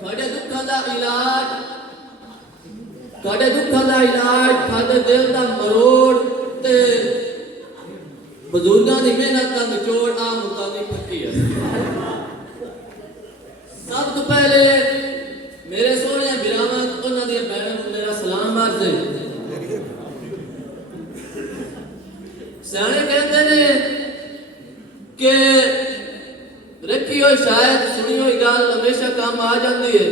ਤੁਹਾਡੇ ਦੁੱਖਾਂ ਦਾ ਇਲਾਜ ਤੁਹਾਡੇ ਦਿਲ ਦਾ ਮਰੋੜ ਤੇ ਬਜ਼ੁਰਗਾਂ ਦੀ ਮਿਹਨਤ ਦਾ ਨਿਚੋੜ ਆ ਮੁਕਾਮੀ ਪੱਕੀ ਹੈ। ਸਭ ਤੋਂ ਪਹਿਲੇ ਮੇਰੇ ਸੋਹਣੇ ਬਿਰਾਵਾਂ ਉਹਨਾਂ ਦੀਆਂ ਭੈਣਾਂ ਨੂੰ ਮੇਰਾ ਸਲਾਮ ਅਰਜ਼ ਹੈ। ਸਿਆਣੇ ਕਹਿੰਦੇ ਨੇ ਕਿ रखी हुई शायद सुनी हुई गल हमेशा काम आ जाती है,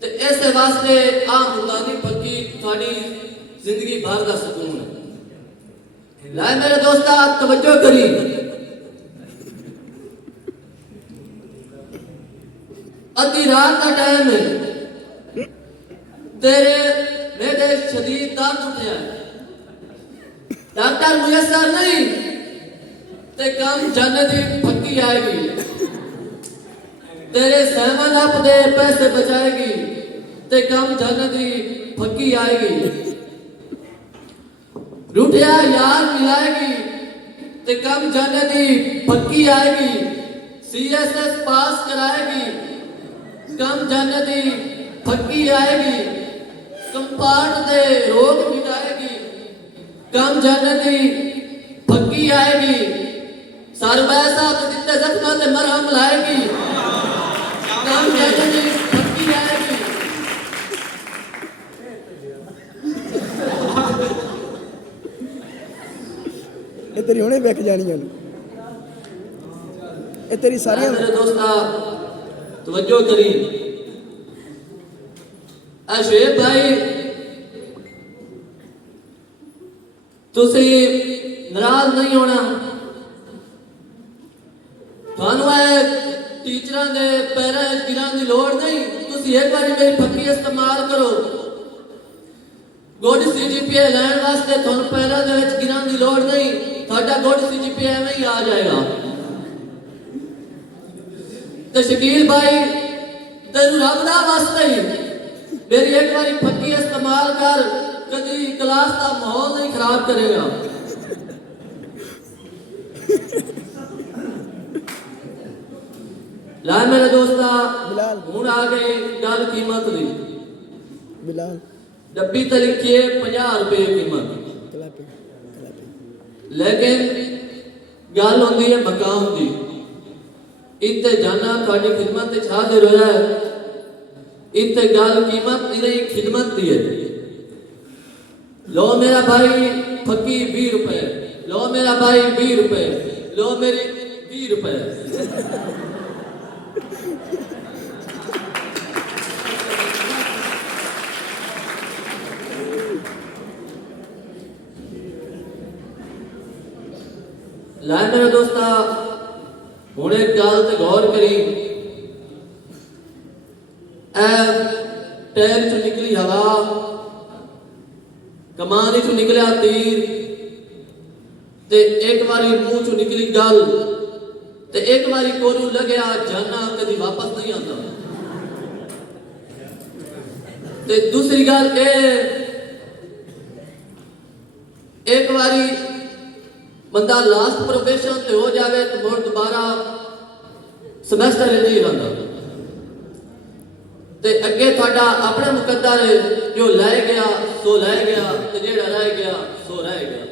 तो इस वास्ते आ मुल्तानी पक्की थोड़ी जिंदगी भर का सुकून है। लाए मेरे दोस्त तवज्जो करी, अद्धी रात का टाइम है, तेरे मेरे शदीद दर्द उठा, डॉक्टर मुयसर नहीं ते कम जन्नत की पक्की आएगी, तेरे सहमन अप दे पैसे बचाएगी ते कम जन्नत की पक्की आएगी, रूठिया यार मिलाएगी ते कम जन्नत की पक्की आएगी, CSS पास कराएगी कम जन्नत की पक्की आएगी, कंपार्ट दे रोग मिटाएगी कम जन्नत की पक्की आएगी, सरवैसा तो जितने जख्म से मरहम लाएगी काम जैसे पक्की आएगी। ये तेरी हुणे विक जानियां ने, ये तेरी सारी मेरे दोस्ता तवज्जो करी। शुएब भाई तुसी नाराज नहीं होना, टीचर के पैरों गिरन की लौड़ नहीं, तुसी एक बार मेरी पक्की इस्तेमाल करो, गुड CGPA लैन वास्ते तुहानू पैरों के गिरन की लौड़ नहीं, तुहाडा गुड CGPA में ही आ जाएगा। तो शकील भाई तेनू रब दा वास्ते ही मेरी एक बार पक्की इस्तेमाल कर, कभी क्लास का माहौल नहीं खराब करेगा। लाए मेरे दोस्ता हूं आ गए गल कीमत दी। बिलाल डब्बी ते लिखी है 50 रुपए कीमत, लेकिन गल होंदी है मकाम दी। इत्ते जाना थोड़ी खिदमत च हाजिर होया है, इत्ते गल कीमत नहीं खिदमत दी है। लो मेरा भाई फकी 20 रुपए, लो मेरा भाई 20 रुपए, लो मेरी 20 रुपए। लाए मेरे दोस्ता हूँ एक गल ते गौर करी, टैर चो निकली हवा, कमान चो निकलिया तीर, ते एक बारी मुंह चो निकली गल, ते एक बारी कोनू लग्या जाना कदी वापस नहीं आता। ते दूसरी गल एक बारी बंदा लास्ट प्रोफेशन ते हो जावे तो मुड़ दोबारा सेमेस्टर नहीं आता, ते अगे थोड़ा अपने मुकद्दर जो लै गया सो लै गया, ते जेड़ा रह गया सो रह गया।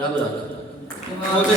रब रख।